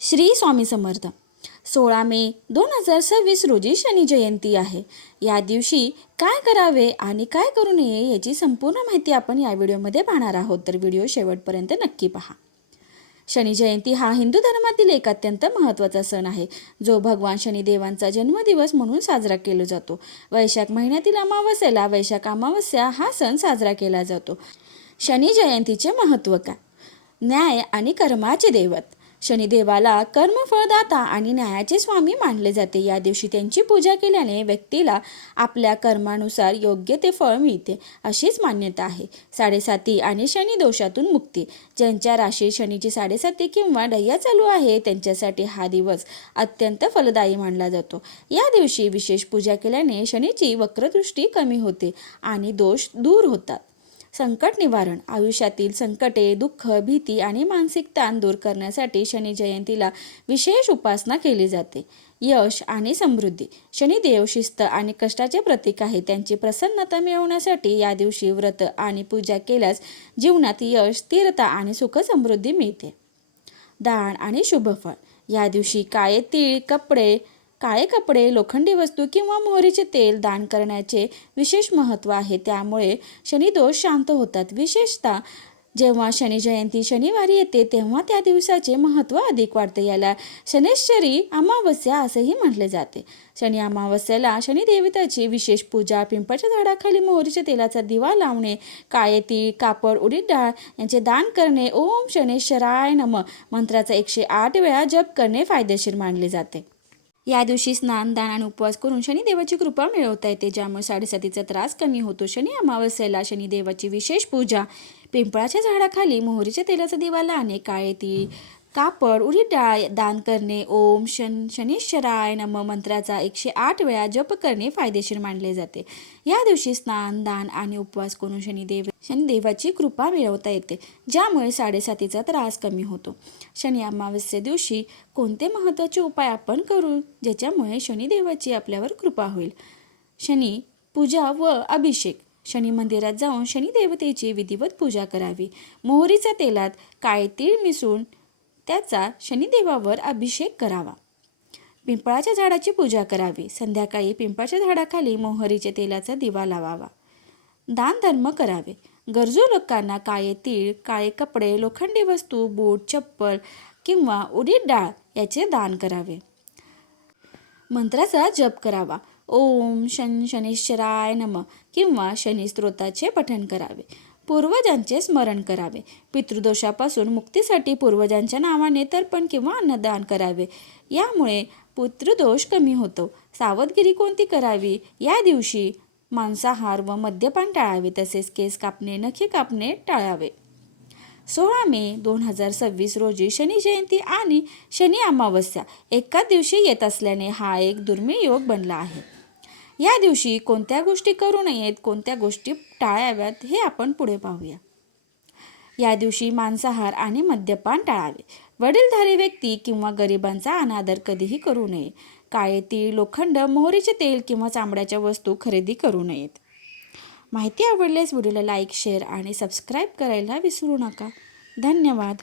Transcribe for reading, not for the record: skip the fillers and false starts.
श्री स्वामी समर्थ. 16 मे 2026 रोजी शनी जयंती आहे. या दिवशी काय करावे आणि काय करू नये याची संपूर्ण माहिती आपण या व्हिडिओमध्ये पाहणार आहोत, तर व्हिडिओ शेवटपर्यंत नक्की पहा. शनी जयंती हा हिंदू धर्मातील एक अत्यंत महत्त्वाचा सण आहे, जो भगवान शनिदेवांचा जन्मदिवस म्हणून साजरा केला जातो. वैशाख महिन्यातील अमावस्येला वैशाख अमावस्या हा सण साजरा केला जातो. शनी जयंतीचे महत्त्व काय? न्याय आणि कर्माचे दैवत. शनिदेवाला कर्मफळदाता आणि न्यायाचे स्वामी मानले जाते. या दिवशी त्यांची पूजा केल्याने व्यक्तीला आपल्या कर्मानुसार योग्य ते फळ मिळते, अशीच मान्यता आहे. साडेसाती आणि शनी दोषातून मुक्ती. ज्यांच्या राशीत शनीची साडेसाती किंवा डय्या चालू आहे त्यांच्यासाठी हा दिवस अत्यंत फलदायी मानला जातो. या दिवशी विशेष पूजा केल्याने शनीची वक्रदृष्टी कमी होते आणि दोष दूर होतात. संकट निवारण. आयुष्यातील संकटे, दुःख, भीती आणि मानसिक ताण दूर करण्यासाठी शनी जयंतीला विशेष उपासना केली जाते. यश आणि समृद्धी. शनिदेव शिस्त आणि कष्टाचे प्रतीक आहे. त्यांची प्रसन्नता मिळवण्यासाठी या दिवशी व्रत आणि पूजा केल्यास जीवनात यश, स्थिरता आणि सुख समृद्धी मिळते. दान आणि शुभफळ. या दिवशी काळे कपडे, लोखंडी वस्तू किंवा मोहरीचे तेल दान करण्याचे विशेष महत्त्व आहे. त्यामुळे शनिदोष शांत होतात. विशेषतः जेव्हा शनी जयंती शनिवारी येते तेव्हा त्या दिवसाचे महत्त्व अधिक वाढते. याला शनैश्वरी अमावस्या असेही म्हटले जाते. शनी अमावस्येला शनिदेवताची विशेष पूजा, पिंपळाच्या झाडाखाली मोहरीच्या तेलाचा दिवा लावणे, काळे तीळ, कापड, उडीद डाळ यांचे दान करणे, ओम शनैश्वराय नमः मंत्राचा 108 वेळा जप करणे फायदेशीर मानले जाते. या दिवशी स्नान, दान आणि उपवास करून शनिदेवाची कृपा मिळवता येते, ज्यामुळे साडेसातीचा त्रास कमी होतो. शनी अमावस्येला शनिदेवाची विशेष पूजा, पिंपळाच्या झाडाखाली मोहरीच्या तेलाचा दिवा लावणे, काळे तीळ, कापड, उडीद डाळ दान करणे, ओम शनैश्वराय नमः मंत्राचा 108 वेळा जप करणे फायदेशीर मानले जाते. या दिवशी स्नान, दान आणि उपवास करून शनिदेवाची कृपा मिळवता येते, ज्यामुळे साडेसातीचा त्रास कमी होतो. शनी अमावस्ये दिवशी कोणते महत्त्वाचे उपाय आपण करू ज्याच्यामुळे शनिदेवाची आपल्यावर कृपा होईल? शनी पूजा व अभिषेक. शनी मंदिरात जाऊन शनिदेवतेची विधिवत पूजा करावी. मोहरीच्या तेलात काळे तीळ मिसळून त्याचा शनिदेवावर अभिषेक करावा. पिंपळाच्या झाडाची पूजा करावी. संध्याकाळी पिंपळाच्या झाडाखाली मोहरीच्या तेलाचा दिवा लावावा. दान धर्म करावे. गरजू लोकांना काळे तीळ, काळे कपडे, लोखंडी वस्तू, बूट, चप्पल किंवा उडीद डाळ याचे दान करावे. मंत्राचा जप करावा. ओम शनैश्वराय नमः किंवा शनी स्तोत्राचे पठण करावे. पूर्वजांचे स्मरण करावे. पितृदोषापासून मुक्तीसाठी पूर्वजांच्या नावाने तर्पण किंवा अन्नदान करावे. यामुळे पितृदोष कमी होतो. सावधगिरी कोणती करावी? या दिवशी मांसाहार व मद्यपान टाळावे, तसेच केस कापणे, नखे कापणे टाळावे. 16 मे 2026 रोजी शनी जयंती आणि शनी अमावस्या एकाच दिवशी येत असल्याने हा एक दुर्मिळ योग बनला आहे. या दिवशी कोणत्या गोष्टी करू नयेत, कोणत्या गोष्टी टाळाव्यात हे आपण पुढे पाहूया. या दिवशी मांसाहार आणि मद्यपान टाळावे. वडीलधारी व्यक्ती किंवा गरिबांचा अनादर कधीही करू नये. काळे तीळ, लोखंड, मोहरीचे तेल किंवा चामड्याच्या वस्तू खरेदी करू नयेत. माहिती आवडल्यास व्हिडिओला लाईक, शेअर आणि सबस्क्राईब करायला विसरू नका. धन्यवाद.